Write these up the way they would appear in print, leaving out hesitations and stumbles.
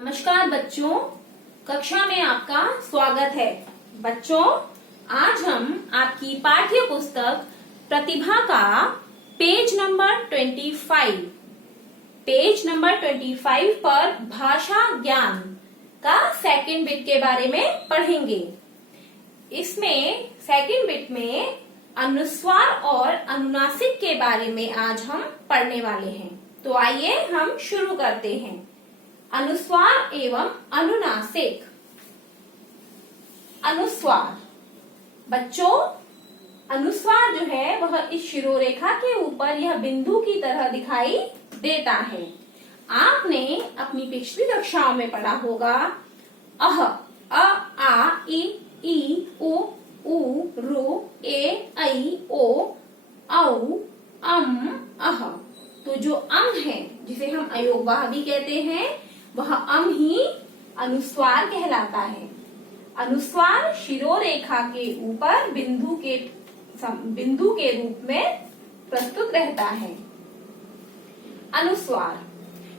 नमस्कार बच्चों, कक्षा में आपका स्वागत है। बच्चों, आज हम आपकी पाठ्य पुस्तक प्रतिभा का पेज नंबर 25 पर भाषा ज्ञान का सेकंड बिट के बारे में पढ़ेंगे। इसमें सेकंड बिट में अनुस्वार और अनुनासिक के बारे में आज हम पढ़ने वाले हैं। तो आइए हम शुरू करते हैं। अनुस्वार एवं अनुनासिक। अनुस्वार बच्चों, अनुस्वार जो है वह इस शिरोरेखा के ऊपर यह बिंदु की तरह दिखाई देता है। आपने अपनी पिछली कक्षाओं में पढ़ा होगा अह, अ, आ, ई, उ, रू, ए, ऐ, ओ, औ, अह। तो जो है जिसे हम अयोगवाह भी कहते हैं, वह ही अनुस्वार कहलाता है। अनुस्वार शिरोरेखा के ऊपर बिंदु के रूप में प्रस्तुत रहता है। अनुस्वार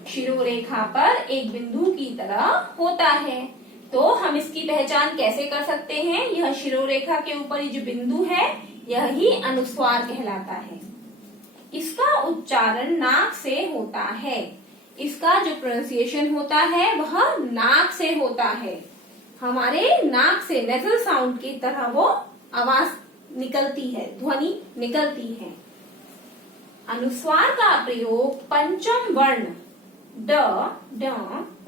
शिरोरेखा पर एक बिंदु की तरह होता है। तो हम इसकी पहचान कैसे कर सकते हैं? यह शिरोरेखा के ऊपर ये जो बिंदु है, यह ही अनुस्वार कहलाता है। इसका उच्चारण नाक से होता है। इसका जो प्रोनाउंसिएशन होता है वह नाक से होता है। हमारे नाक से नेजल साउंड की तरह वो आवाज निकलती है, ध्वनि निकलती है। अनुस्वार का प्रयोग पंचम वर्ण ड,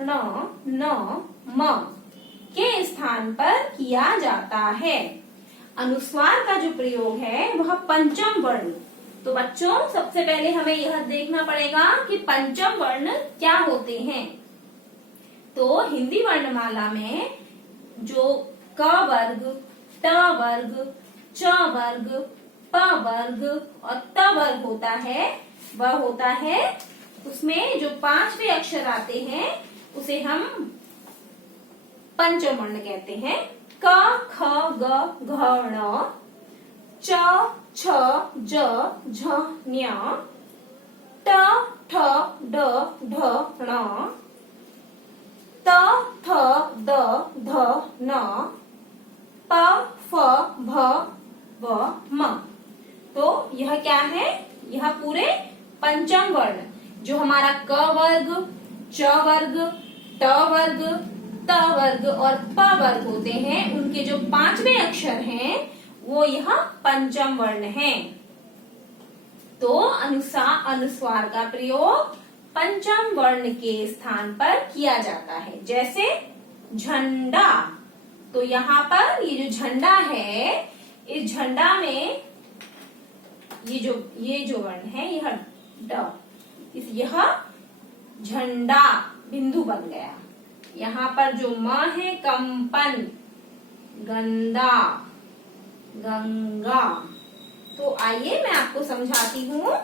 ण, न, म के स्थान पर किया जाता है। अनुस्वार का जो प्रयोग है वह पंचम वर्ण। तो बच्चों, सबसे पहले हमें यह देखना पड़ेगा कि पंचम वर्ण क्या होते हैं। तो हिंदी वर्णमाला में जो क वर्ग, ट वर्ग, च वर्ग, प वर्ग और त वर्ग होता है, वह होता है उसमें जो पांचवे अक्षर आते हैं उसे हम पंचम वर्ण कहते हैं। क, ख, ग, घ, ण, च, छ, ज, झ, ञ, ट, ठ, ड, ढ, ण, त, थ, द, ध, न, प, फ, भ, व, म। तो यह क्या है? यह पूरे पंचम वर्ण, जो हमारा क वर्ग, च वर्ग, ट वर्ग, त वर्ग और प वर्ग होते हैं, उनके जो पांचवे अक्षर हैं वो यह पंचम वर्ण है। तो अनुस्वार का प्रयोग पंचम वर्ण के स्थान पर किया जाता है। जैसे झंडा। तो यहाँ पर ये जो झंडा है, इस झंडा में ये जो वर्ण है यह ड, यह झंडा बिंदु बन गया। यहाँ पर जो म है कंपन, गंदा, गंगा। तो आइए मैं आपको समझाती हूँ।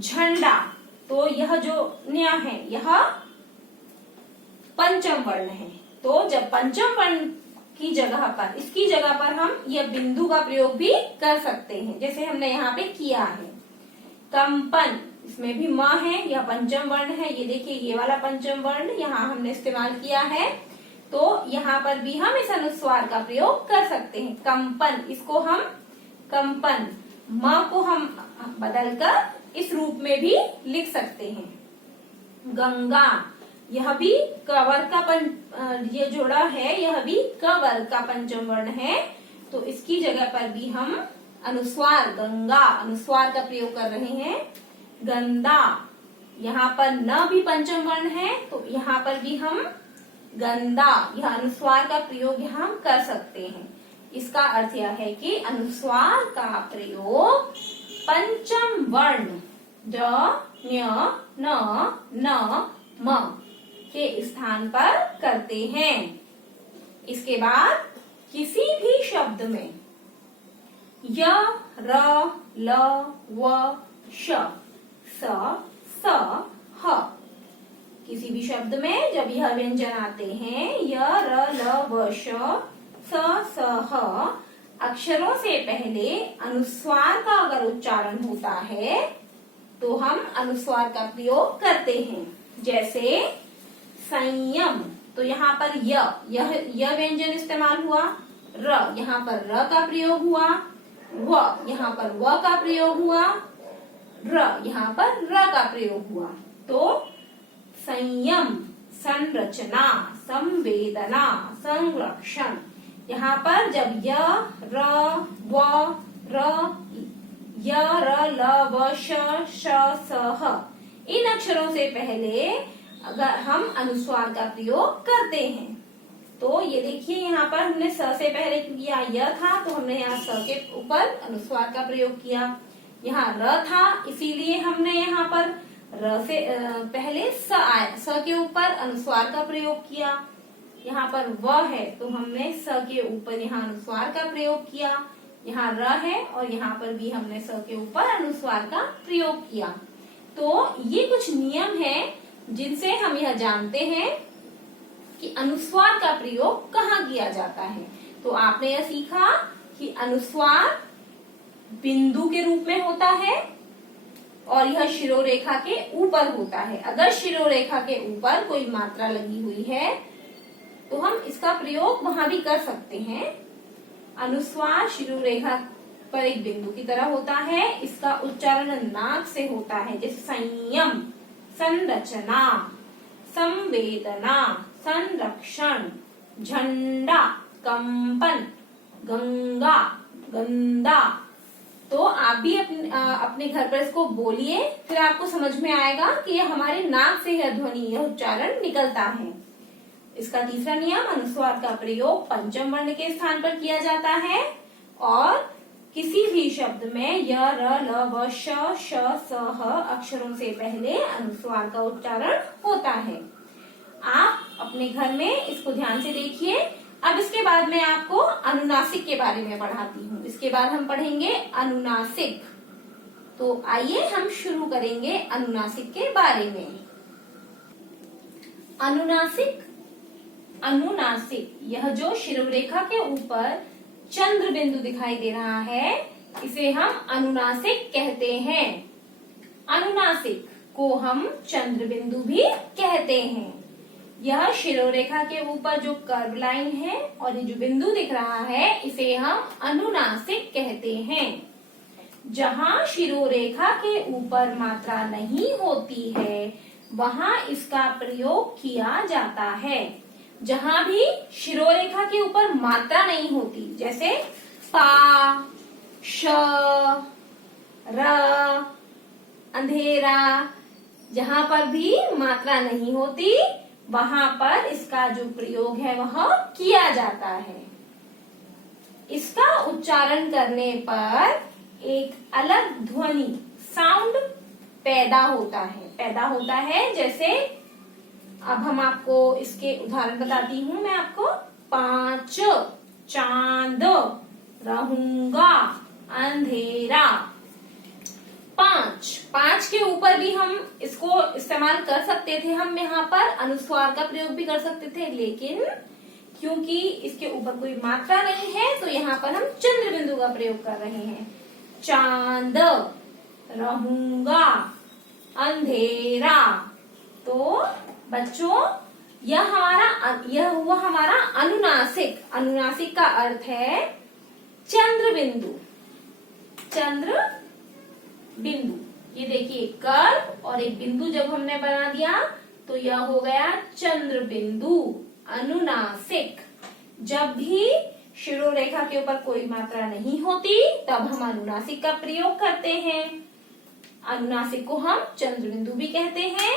झंडा, तो यह जो न्य है यह पंचम वर्ण है। तो जब पंचम वर्ण की जगह पर, इसकी जगह पर हम यह बिंदु का प्रयोग भी कर सकते हैं, जैसे हमने यहाँ पे किया है। कंपन, इसमें भी म है, यह पंचम वर्ण है। ये देखिए, ये वाला पंचम वर्ण यहाँ हमने इस्तेमाल किया है। तो यहाँ पर भी हम इस अनुस्वार का प्रयोग कर सकते हैं। कंपन, इसको हम कंपन, म को हम बदलकर इस रूप में भी लिख सकते हैं। गंगा, यह भी क वर्ग का ये जोड़ा है, यह भी क वर्ग का पंचम वर्ण है। तो इसकी जगह पर भी हम अनुस्वार गंगा, अनुस्वार का प्रयोग कर रहे हैं। गंदा, यहाँ पर न भी पंचम वर्ण है, तो यहाँ पर भी हम गंदा, यह अनुस्वार का प्रयोग यहाँ हम कर सकते हैं। इसका अर्थ यह है कि अनुस्वार का प्रयोग पंचम वर्ण ड, ञ, न, म के स्थान पर करते हैं। इसके बाद किसी भी शब्द में य, र, ल, व, श, स, ह, किसी भी शब्द में जब यह व्यंजन आते हैं, य, र, ल, व, श, स, ह, अक्षरों से पहले अनुस्वार का अगर उच्चारण होता है तो हम अनुस्वार का प्रयोग करते हैं। जैसे संयम, तो यहाँ पर यह व्यंजन इस्तेमाल हुआ। र, यहाँ पर र का प्रयोग हुआ। व, यहाँ पर व का प्रयोग हुआ। र, यहाँ पर र का प्रयोग हुआ। तो संयम, संरचना, संवेदना, संरक्षण। यहाँ पर जब य, र, व, र, य, र, ल, व, श, स, ह इन अक्षरों से पहले अगर हम अनुस्वार का प्रयोग करते हैं, तो ये देखिए यहाँ पर हमने स से पहले किया य था, तो हमने यहाँ स के ऊपर अनुस्वार का प्रयोग किया। यहाँ र था, इसीलिए हमने यहाँ पर र से पहले स आया, स के ऊपर अनुस्वार का प्रयोग किया। यहाँ पर व है, तो हमने स के ऊपर यहाँ अनुस्वार का प्रयोग किया। यहाँ र है और यहाँ पर भी हमने स के ऊपर अनुस्वार का प्रयोग किया। तो ये कुछ नियम हैं जिनसे हम यह जानते हैं कि अनुस्वार का प्रयोग कहाँ किया जाता है। तो आपने यह सीखा कि अनुस्वार बिंदु के रूप में होता है और यह शिरोरेखा के ऊपर होता है। अगर शिरोरेखा के ऊपर कोई मात्रा लगी हुई है तो हम इसका प्रयोग वहां भी कर सकते हैं। अनुस्वार शिरोरेखा पर एक बिंदु की तरह होता है। इसका उच्चारण नाक से होता है, जैसे संयम, संरचना, संवेदना, संरक्षण, झंडा, कंपन, गंगा, गंदा। तो आप भी अपने घर पर इसको बोलिए, फिर आपको समझ में आएगा कि यह हमारे नाक से यह ध्वनि, यह उच्चारण निकलता है। इसका तीसरा नियम, अनुस्वार का प्रयोग पंचम वर्ण के स्थान पर किया जाता है और किसी भी शब्द में य, र, ल, व, श, स, ह अक्षरों से पहले अनुस्वार का उच्चारण होता है। आप अपने घर में इसको ध्यान से देखिए। अब इसके बाद मैं आपको अनुनासिक के बारे में पढ़ाती हूँ। इसके बाद हम पढ़ेंगे अनुनासिक। तो आइए हम शुरू करेंगे अनुनासिक के बारे में। अनुनासिक, अनुनासिक यह जो शिरोरेखा के ऊपर चंद्र बिंदु दिखाई दे रहा है, इसे हम अनुनासिक कहते हैं। अनुनासिक को हम चंद्र बिंदु भी कहते हैं। यह शिरोरेखा के ऊपर जो कर्व लाइन है और ये जो बिंदु दिख रहा है, इसे हम अनुनासिक कहते हैं। जहाँ शिरोरेखा के ऊपर मात्रा नहीं होती है, वहाँ इसका प्रयोग किया जाता है। जहाँ भी शिरोरेखा के ऊपर मात्रा नहीं होती, जैसे पा, श, र, अंधेरा, जहाँ पर भी मात्रा नहीं होती वहाँ पर इसका जो प्रयोग है वह किया जाता है। इसका उच्चारण करने पर एक अलग ध्वनि, साउंड पैदा होता है। जैसे अब हम आपको इसके उदाहरण बताती हूँ मैं आपको। 5, चांद, रहूंगा, अंधेरा। 5 के ऊपर भी हम इसको इस्तेमाल कर सकते थे। हम यहाँ पर अनुस्वार का प्रयोग भी कर सकते थे, लेकिन क्योंकि इसके ऊपर कोई मात्रा नहीं है तो यहाँ पर हम चंद्र बिंदु का प्रयोग कर रहे हैं। चांद, रहूंगा, अंधेरा। तो बच्चों यह हुआ हमारा अनुनासिक। अनुनासिक का अर्थ है चंद्र बिंदु। चंद्र बिंदु, ये देखिए कर्व और एक बिंदु जब हमने बना दिया तो यह हो गया चंद्र बिंदु, अनुनासिक। जब भी शिरोरेखा के ऊपर कोई मात्रा नहीं होती तब हम अनुनासिक का प्रयोग करते हैं। अनुनासिक को हम चंद्र बिंदु भी कहते हैं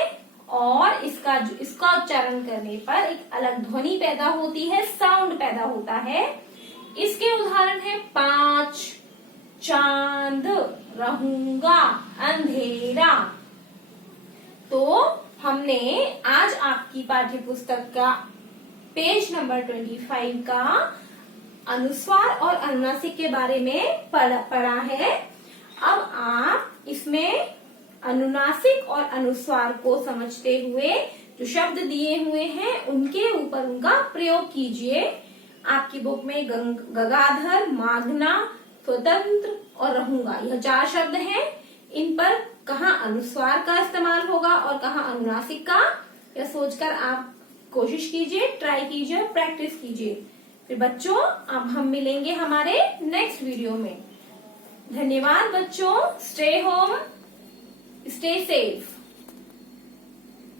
और इसका उच्चारण करने पर एक अलग ध्वनि पैदा होती है, साउंड पैदा होता है। इसके उदाहरण है 5, चांद, रहूंगा, अंधेरा। तो हमने आज आपकी पाठ्य पुस्तक का पेज नंबर 25 का अनुस्वार और अनुनासिक के बारे में पढ़ा है। अब आप इसमें अनुनासिक और अनुस्वार को समझते हुए जो शब्द दिए हुए हैं उनके ऊपर उनका प्रयोग कीजिए। आपकी बुक में गगाधर, मागना, स्वतंत्र और रहूंगा, यह 4 शब्द हैं। इन पर कहाँ अनुस्वार का इस्तेमाल होगा और कहाँ अनुनासिक का, यह सोचकर आप कोशिश कीजिए, ट्राई कीजिए और प्रैक्टिस कीजिए। फिर बच्चों अब हम मिलेंगे हमारे नेक्स्ट वीडियो में। धन्यवाद बच्चों। Stay home, stay safe.